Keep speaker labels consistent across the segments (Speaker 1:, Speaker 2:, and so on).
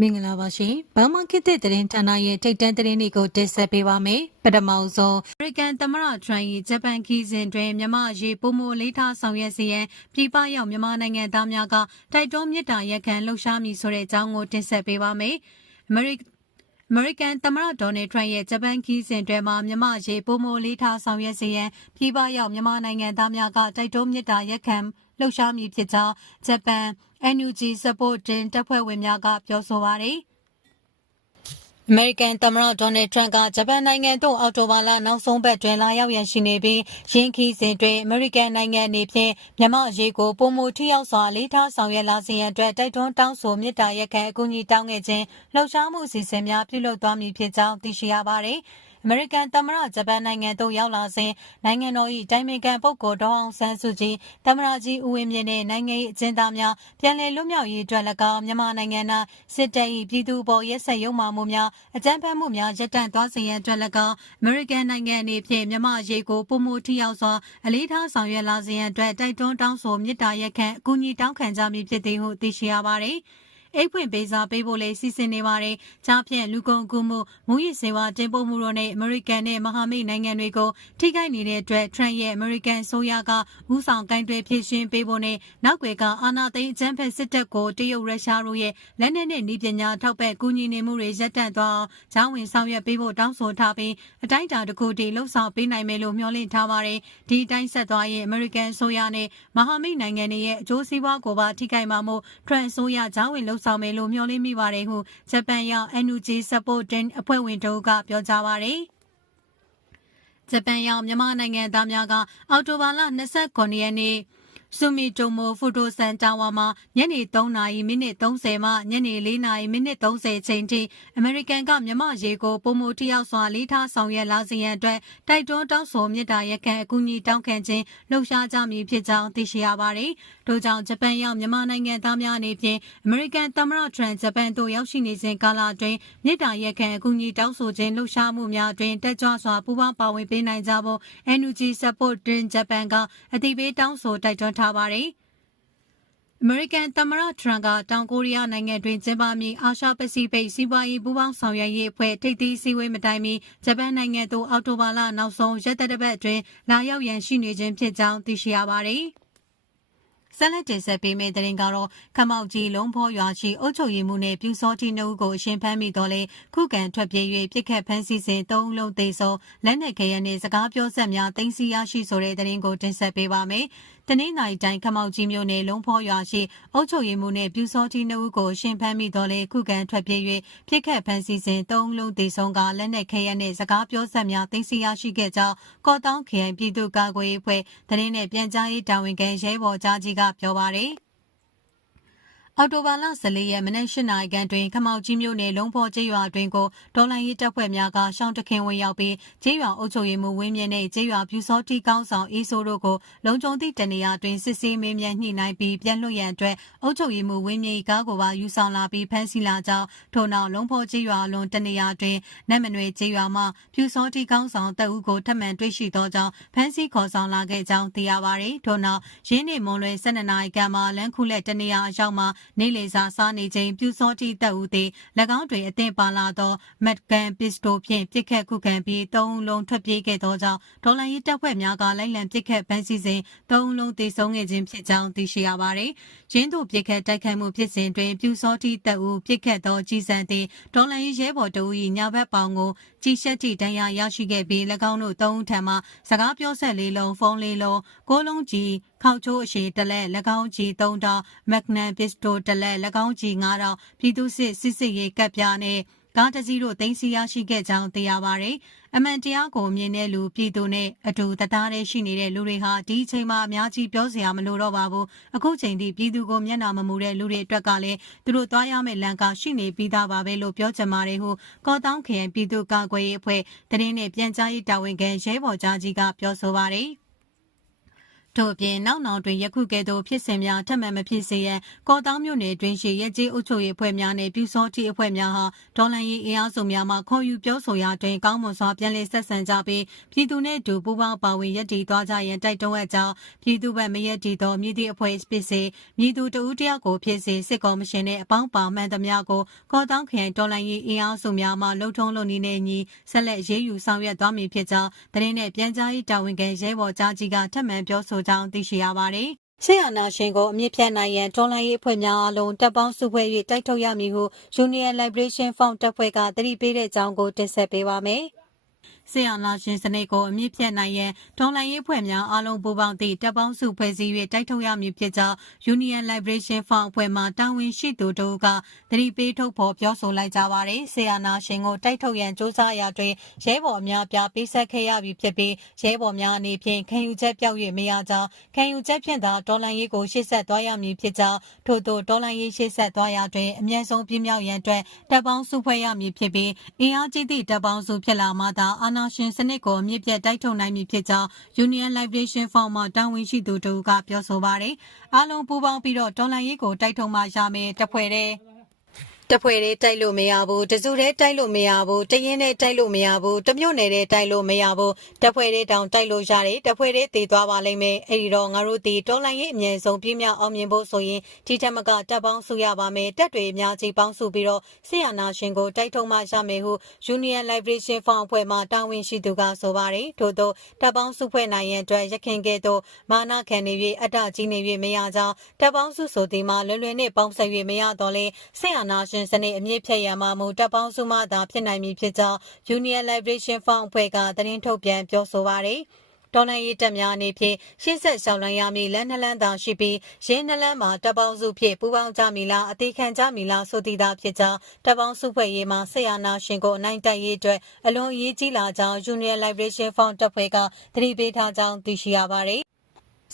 Speaker 1: မင်္ဂလာပါရှင်။ဘာမှခေတ်သစ်သတင်းဌာနရဲ့ထိတ်တန့်သတင်းတွေကိုတင်ဆက်ပေးပါမယ်။ပထမဆုံးအမေရိကန်သမ္မတထရန့်၏ဂျပန်ခီးစဉ်တွင်မြန်မာရေပုံမလေးထားဆောင်ရွက်စီရန်ပြည်ပရောက်မြန်မာနိုင်ငံသားများကတိုက်တွန်းမြစ်တာရက်ခံလှုပ်ရှားမည်ဆိုတဲ့အကြောင်းကိုတင်ဆက်ပေးပါမယ်။အမေရိ အမေရိကန်သမ္မတဒေါ်နယ်ထရန့်ရဲ့ဂျပန်ခီးစဉ်တွင်မှာမြန်မာရေပုံမလေးထားဆောင်ရွက်စီရန်ပြည်ပရောက်မြန်မာနိုင်ငံသားများကတိုက်တွန်းမြစ်တာရက်ခံလှုပ်ရှားမည်ဖြစ်ကြောင်းဂျပန် NUG Support တင်တပ်ဖွဲ့ဝင်များကပြောဆိုပါတယ်။ အမေရိကန်သမ္မတဒေါ်နယ်ထရန့်ကဂျပန်နိုင်ငံသို့အော်တိုဘာလနောက်ဆုံးပတ်တွင်လာရောက်ရန်ရှိနေပြီးရင်းခီးစဉ်တွင်အမေရိကန်နိုင်ငံအနေဖြင့်မြန်မာအရေးကိုပုံမထိရောက်စွာလေးထားဆောင်ရွက်လာစေရန်အတွက်တိုက်တွန်းတောင်းဆိုမြစ်တာရက်ခံအကူအညီတောင်းခဲ့ခြင်းလှုပ်ရှားမှုအစီအစဉ်များပြုလုပ်သွားမည်ဖြစ်ကြောင်းသိရှိရပါတယ်။ အမေရိကန်သမ္မတဂျပန်နိုင်ငံသို့ရောက်လာစဉ်နိုင်ငံတော်၏တိုင်ပင်ခံပုဂ္ဂိုလ်ဒေါအောင်ဆန်းစုကြည်သမ္မတကြီးဦးဝင်းမြင့်နှင့်နိုင်ငံ၏အကျဉ်းသားများပြန်လည်လွတ်မြောက်ရေးအတွက်၎င်းမြန်မာနိုင်ငံ၌စစ်တပ်၏ပြည်သူ့ပေါ်ရက်စက်ရုံမှမှုများအကြမ်းဖက်မှုများရပ်တန့်သွားစေရန်အတွက်၎င်းအမေရိကန်နိုင်ငံအနေဖြင့်မြန်မာရေးကိုပုံမှုထိရောက်စွာအလေးထားဆောင်ရွက်လာစေရန်အတွက်တိုက်တွန်းတောင်းဆိုမြစ်တာရက်ခန့်အကူအညီတောင်းခံကြမည်ဖြစ်သည်ဟုသိရှိရပါသည်။ အိတ်ဖွင့်ပေးစာပေးဖို့လည်းစီစဉ်နေပါတယ်။ကြားဖြင့်လူကုန်ကူးမှုမူရစ်စေဝါတင်ပို့မှုတို့နဲ့အမေရိကန်နဲ့မဟာမိတ်နိုင်ငံတွေကိုထိခိုက်နေတဲ့အတွက်ထရန့်ရဲ့အမေရိကန်ဆိုရကဥဆောင်ကင်တွယ်ဖြည့်ရှင်းပေးဖို့နဲ့နောက်ွယ်ကအာဏာသိမ်းအကြမ်းဖက်စစ်တပ်ကိုတရုတ်ရုရှားတို့ရဲ့လက်နက်နဲ့နည်းပညာထောက်ပံ့ကူညီနေမှုတွေရပ်တန့်သွားအောင်ဂျောင်းဝင်ဆောင်ရွက်ပေးဖို့တောင်းဆိုထားပြီးအတိုင်းအတာတစ်ခုတည်းလှုံ့ဆော်ပေးနိုင်မယ်လို့မျှော်လင့်ထားပါတယ်။ဒီအတိုင်းဆက်သွားရင်အမေရိကန်ဆိုရနဲ့မဟာမိတ်နိုင်ငံတွေရဲ့အကျိုးစီးပွားကိုပါထိခိုက်မှာမို့ထရန့်ဆိုရဂျောင်းဝင်လှုံ့ဆော်မယ်လို့မျှော်လင့်မိပါတယ်ဟုဂျပန်ရောက် NUG Support Team အဖွဲ့ဝင်တို့ကပြောကြားပါတယ်။ဂျပန်ရောက်မြန်မာနိုင်ငံသားများကအော်တိုဘာလ29ရက်နေ့ ဆူမီတိုမိုဖိုတိုစန်တာဝါမှာညနေ3နာရီမိနစ်30မှညနေ4နာရီမိနစ်30ချိန်ထိအမေရိကန်ကမြမရေကိုပုံမတယောက်စွာလေးထားဆောင်ရွက်လာစေရန်အတွက်တိုက်တွန်းတောင်းဆိုမြစ်တာရက်ခံအကူအညီတောင်းခံခြင်းလှုပ်ရှားကြမည်ဖြစ်ကြောင်းသိရှိရပါတယ်။ထို့ကြောင့်ဂျပန်ရောက်မြန်မာနိုင်ငံသားများအနေဖြင့်အမေရိကန်သမ္မတထရန့်ဂျပန်သို့ရောက်ရှိနေစဉ်ကာလအတွင်းမြစ်တာရက်ခံအကူအညီတောင်းဆိုခြင်းလှုပ်ရှားမှုများအတွင်တက်ကြွစွာပူးပေါင်းပါဝင်ပေးနိုင်ကြဖို့ NUG Support in Japan ကအတိပေးတောင်းဆိုတိုက်တွန်းထားပါတယ်။အမေရိကန်သမ္မတထရန့်ကတောင်ကိုရီးယားနိုင်ငံတွင်ကျင်းပမည့်အာရှပစိဖိတ်စီးပွားရေးပူးပေါင်းဆောင်ရွက်ရေးအဖွဲ့ထိပ်သီးစည်းဝေးမတိုင်မီဂျပန်နိုင်ငံသို့အောက်တိုဘာလနောက်ဆုံးရက်သက်တစ်ပတ်အတွင်းလာရောက်ရန်ရှိနေခြင်းဖြစ်ကြောင်းသိရှိရပါသည်။ဆက်လက်တင်ဆက်ပေးမယ့်တဲ့ရင်ကတော့ခမောက်ကြီးလုံးဖောရွာရှိအုပ်ချုပ်ရေးမှုနဲ့ပြူစောတိနှုတ်ကိုအရှင်ဖမ်းမိတော့လေခုခံထွက်ပြေး၍ပြစ်ခတ်ဖမ်းဆီးစဉ်သုံးလုံးသိဆုံးလက်နက်ခဲယမ်းနဲ့စကားပြောဆက်များတင်စီရရှိဆိုတဲ့တဲ့ရင်ကိုတင်ဆက်ပေးပါမယ်။ တနင်္လာရီတိုင်းခမောက်ကြီးမြို့နယ်လုံးဖောရွာရှိအုပ်ချုပ်ရေးမှုနဲ့ပြူစောကြီးနှုတ်ကိုရှင်ဖမ်းမိတော့လေခုခံထွက်ပြေး၍ပြစ်ခတ်ဖမ်းဆီးစဉ်သုံးလုံးသိဆုံးကလက်နက်ခဲယမ်းနဲ့စကားပြောဆက်များတင်စီရရှိခဲ့ကြောင်းကော့တောင်းခရိုင်ပြည်သူ့ကာကွယ်ရေးအဖွဲ့တရင်နဲ့ပြန်ကြားရေးတာဝန်ခံရဲဘော်ကြားကြီးကပြောပါတယ်။ အော်တိုဘာလ14ရက်မနက်၈နာရီခန့်တွင်ခမောက်ကြီးမြို့နယ်လုံးဖော်ကျေးရွာတွင်ကိုဒေါ်လာရေးတပ်ဖွဲ့များကရှောင်းတခင်ဝင်ရောက်ပြီးကျေးရွာအုပ်ချုပ်ရေးမှူးဝင်းမြင့်နှင့်ကျေးရွာပြူစောတိကောင်းဆောင်အေးဆိုးတို့ကိုလုံခြုံသည့်တနေရာတွင်စစ်ဆေးမေးမြန်းညှိနှိုင်းပြီးပြန်လွှတ်ရန်အတွက်အုပ်ချုပ်ရေးမှူးဝင်းမြင့်ကားကိုပါယူဆောင်လာပြီးဖမ်းဆီးလာကြောင်းထို့နောက်လုံးဖော်ကျေးရွာလွန်တနေရာတွင်နတ်မနွေကျေးရွာမှပြူစောတိကောင်းဆောင်တပ်ဦးကိုထပ်မံတွေ့ရှိသောကြောင့်ဖမ်းဆီးခေါ်ဆောင်လာခဲ့ကြောင်းသိရပါသည်ထို့နောက်ရင်းနေမွန်လွယ်12နာရီခန့်မှာလမ်းခုလက်တနေရာအရောက်မှာနေလေစာစားနေချိန်ပြူစောတိတပ်ဦးသည်၎င်းတွင်အသင်ပါလာသောမက်ကန်ပစ္စတိုဖြင့်ပစ်ခတ်ခုခံပြီးသုံးလုံးထွက်ပြေးခဲ့သောကြောင့်ဒေါ်လာရေးတပ်ဖွဲ့များကလိုက်လံပစ်ခတ်ဖမ်းဆီးစဉ်သုံးလုံးသေဆုံးခဲ့ခြင်းဖြစ်ကြောင်းသိရှိရပါသည်။ရင်းတို့ပစ်ခတ်တိုက်ခိုက်မှုဖြစ်စဉ်တွင်ပြူစောတိတပ်ဦးပစ်ခတ်သောကြီးစံသည်ဒေါ်လာရေးရဲဘော်တဦး၏ညာဘက်ပေါင်ကိုကြီးရှက်တီတန်းရရရှိခဲ့ပြီး၎င်းတို့သုံးထံမှစကားပြောဆက်လေးလုံးဖုန်းလေးလုံးကို လုံးကြီးခေါချိုးအရှိတလက်၎င်းကြီး3တောင်မက်နမ်ပစ္စတိုတလက်၎င်းကြီး9တောင်ပြည်သူစစ်စစ်စစ်ရေးကပ်ပြားနဲ့ကားတစည်းတို့တင်စီရရှိခဲ့ကြောင်းသိရပါဗျ။အမှန်တရားကိုမြင်တဲ့လူပြည်သူနဲ့အတူတသားတည်းရှိနေတဲ့လူတွေဟာဒီအချိန်မှာအများကြီးပြောစရာမလိုတော့ပါဘူး။အခုချိန်ထိပြည်သူကိုမျက်နှာမမူတဲ့လူတွေအတွက်ကလည်းသူတို့သွားရမယ့်လမ်းကရှိနေပြီးသားပါပဲလို့ပြောချင်ပါတယ်ဟုကော့တောင်းခရိုင်ပြည်သူ့ကာကွယ်ရေးအဖွဲ့တရင်နဲ့ပြန်ကြားရေးတာဝန်ခံရဲဘော်ကြားကြီးကပြောဆိုပါတယ်။ ထို့အပြင်နောက်နောက်တွင်ယခုကဲ့သို့ဖြစ်စဉ်များထပ်မံမဖြစ်စေရန်ကော်တောင်းမြို့နယ်တွင်ရှိရဲကြီးအုပ်ချုပ်ရေးအဖွဲ့များနှင့်ပြူစောတိအဖွဲ့များဟာဒေါ်လာရေးအင်အားစုများမှခေါ်ယူပြောဆိုရာတွင်ကောင်းမွန်စွာပြန်လည်ဆက်ဆံကြပြီးပြည်သူနှင့်အတူပူးပေါင်းပါဝင်ရည်တည်သွားကြရန်တိုက်တွန်းအပ်ကြောင်းပြည်သူ့ဘက်မရက်တည်သောမြည်သည့်အဖွဲ့ဖြစ်စေမြည်သူတဦးတယောက်ကိုဖြစ်စေစစ်ကော်မရှင်နှင့်အပေါင်းပါမှန်သမျှကိုကော်တောင်းခရိုင်ဒေါ်လာရေးအင်အားစုများမှလုံထုံးလုံနည်းနှင့်ညီဆက်လက်ရေးယူဆောင်ရွက်သွားမည်ဖြစ်ကြောင်းတရင်နဲ့ပြန်ကြားရေးတာဝန်ခံရဲဘော်ကြားကြီးကထပ်မံပြောဆိုကြောင်းသိရှိရပါတယ်။ဆေးအာနာရှင်ကိုအမြင့်ဖြတ်နိုင်ရန်ဒေါ်လာရေးအဖွဲ့များအလုံးတပ်ပေါင်းစုဖွဲ့၍တိုက်ထုတ်ရမည်ဟု Union Liberation Front တပ်ဖွဲ့ကတတိပေးတဲ့အကြောင်းကိုတင်ဆက်ပေးပါမယ်။ ဆီယနာရှင်စနစ်ကိုအမြင့်ဖြတ်နိုင်ရန်ဒေါ်လာရေးဖွဲ့များအားလုံးပူးပေါင်းသည့်တပ်ပေါင်းစုဖွဲ့စည်း၍တိုက်ထုတ်ရမည်ဖြစ်ကြောင်း Union Liberation Front အဖွဲ့မှတာဝန်ရှိသူတို့ကတတိပေးထုတ်ဖော်ပြောဆိုလိုက်ကြပါတယ်။ဆီယနာရှင်ကိုတိုက်ထုတ်ရန်စ조사ရာတွင်ရဲဘော်များပြပေးဆက်ခဲ့ရပြီဖြစ်ပြီးရဲဘော်များအနေဖြင့်ခံယူချက်ပြောက်၍မရကြောင်းခံယူချက်ဖြင့်သာဒေါ်လာရေးကိုရှေ့ဆက်သွားရမည်ဖြစ်ကြောင်းထို့သောဒေါ်လာရေးရှေ့ဆက်သွားရာတွင်အမြင့်ဆုံးပြင်းမြောက်ရန်အတွက်တပ်ပေါင်းစုဖွဲ့ရမည်ဖြစ်ပြီးအင်အားကြီးသည့်တပ်ပေါင်းစုဖြစ်လာမှသာအာဏာရှင်စနစ်ကိုအမြင့်ပြတ်တိုက်ထုတ်နိုင်မည်ဖြစ်ကြောင်း Union Liberation Front မှတာဝန်ရှိသူတို့ကပြောဆိုပါတယ်။အားလုံးပူးပေါင်းပြီးတော့ဒေါ်လာရေးကိုတိုက်ထုတ်မှရမယ်တဖွဲ့တည်း တဖွဲ့လေးတိုက်လို့မရဘူးတစုလေးတိုက်လို့မရဘူးတရင်လေးတိုက်လို့မရဘူးတမျိုးနယ်လေးတိုက်လို့မရဘူးတဖွဲ့လေးတောင်တိုက်လို့ရတယ်တဖွဲ့လေးတည်သွားပါလိမ့်မယ်အဲ့ဒီတော့ငါတို့ဒီတော်လိုင်းရေးအမြင့်ဆုံးပြင်းပြအောင်မြင်ဖို့ဆိုရင်ဒီထက်မကတပ်ပေါင်းစုရပါမယ်တက်တွေအများကြီးပေါင်းစုပြီးတော့ဆီယနာရှင်ကိုတိုက်ထုံမှရမယ်ဟု Union Liberation Front အဖွဲ့မှတာဝန်ရှိသူကဆိုပါတယ်ထို့သောတပ်ပေါင်းစုဖွဲ့နိုင်ရန်အတွက်ရခင်ကဲ့သို့မာနခံနေ၍အတ္တကြီးနေ၍မရကြောင်းတပ်ပေါင်းစုဆိုသည်မှာလွယ်လွယ်နဲ့ပေါင်းဆက်၍မရတော့လဲဆီယနာရှင်စနစ်အမြင့်ဖြတ်ရမှာမူတပ်ပေါင်းစုမှသာဖြစ်နိုင်မည်ဖြစ်ကြောင်း Union Liberation Front အဖွဲ့ကသတင်းထုတ်ပြန်ပြောဆိုပါတယ်ဒေါ်လာရေးတက်များအနေဖြင့်ရှင်းဆက်ရှောင်းလန်းရမည်လမ်းနှလန်းသာရှိပြီးရင်းနှလန်းမှာတပ်ပေါင်းစုဖြင့်ပူးပေါင်းကြမည်လားအသေးခံကြမည်လားဆိုသည့်သာဖြစ်ကြောင်းတပ်ပေါင်းစုဖွဲ့ရေးမှာဆေးရနာရှင်ကိုအနိုင်တိုက်ရေးအတွက်အလွန်အရေးကြီးလာကြောင်း Union Liberation Front တပ်ဖွဲ့ကသတိပေးထားကြောင်းသိရှိရပါတယ်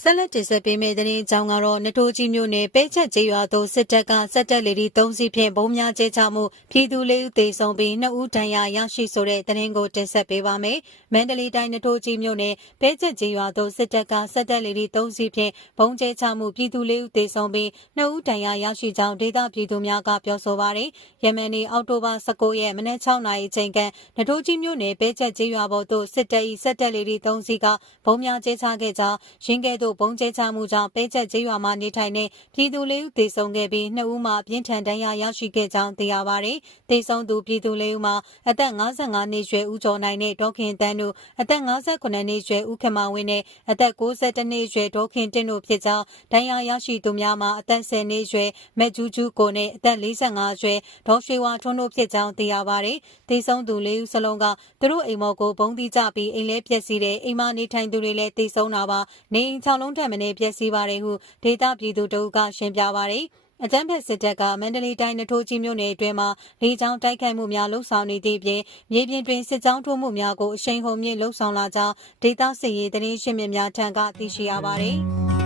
Speaker 1: ဆက်လက်တင်ဆက်ပေးမယ့်သတင်းကြောင်းကတော့နထိုးကြီးမျိုးနယ်ပဲချက်ကျေးရွာသို့စစ်တပ်ကစက်တက်လေဒီ၃စီးဖြင့်ဘုံများကျဲချမှုပြည်သူလေးဦးသေဆုံးပြီး2ဦးဒဏ်ရာရရှိဆိုတဲ့သတင်းကိုတင်ဆက်ပေးပါမယ်။မန္တလေးတိုင်းနထိုးကြီးမျိုးနယ်ပဲချက်ကျေးရွာသို့စစ်တပ်ကစက်တက်လေဒီ၃စီးဖြင့်ဘုံကျဲချမှုပြည်သူလေးဦးသေဆုံးပြီး2ဦးဒဏ်ရာရရှိကြောင်းဒေသပြည်သူများကပြောဆိုပါရယ်။ယမန်နီအောက်တိုဘာ19ရက်မနက်6နာရီချိန်ကနထိုးကြီးမျိုးနယ်ပဲချက်ကျေးရွာပေါ်သို့စစ်တပ်၏စက်တက်လေဒီ၃စီးကဘုံများကျဲချခဲ့ကြောင်းရင်းကဲသို့ဘုံကျဲချမှုကြောင့်ပဲချက်ကျေးရွာမှာနေထိုင်နေပြည်သူလေးဦးသေဆုံးခဲ့ပြီးနှစ်ဦးမှာပြင်းထန်ဒဏ်ရာရရှိခဲ့ကြောင်းသိရပါတယ်။သေဆုံးသူပြည်သူလေးဦးမှာအသက်55နှစ်ရွယ်ဦးကျော်နိုင်နဲ့ဒေါခင်တန်းတို့အသက်58နှစ်ရွယ်ဦးခမဝင်းနဲ့အသက်62နှစ်ရွယ်ဒေါခင်တင့်တို့ဖြစ်ကြောင်းဒဏ်ရာရရှိသူများမှာအသက်10နှစ်ရွယ်မက်ကျူးကျူးကိုနဲ့အသက်45ရွယ်ဒေါရွှေဝါထွန်းတို့ဖြစ်ကြောင်းသိရပါတယ်။သေဆုံးသူလေးဦးစလုံးကသူတို့အိမ်မော်ကိုဘုံတိကြပြီးအိမ်လဲပြက်စီးတဲ့အိမ်မနေထိုင်သူတွေလည်းသေဆုံးတာပါ။နေအိမ်6လုံးထက်မနည်းပျက်စီးပါတယ်ဟုဒေတာပြည်သူတို့ကရှင်းပြပါတယ်အကြမ်းဖက်စစ်တပ်ကမန္တလေးတိုင်းနထိုးကြီးမြို့နယ်အတွင်းမှာလေကြောင်းတိုက်ခိုက်မှုများလှုပ်ဆောင်နေသည့်ပြင်မြေပြင်တွင်စစ်ကြောင်းထိုးမှုများကိုအရှိန်ဟုန်မြင့်လှုပ်ဆောင်လာကြောင်းဒေသစစ်ရေးသတင်းရှင်းမြစ်များထံကသိရှိရပါသည်။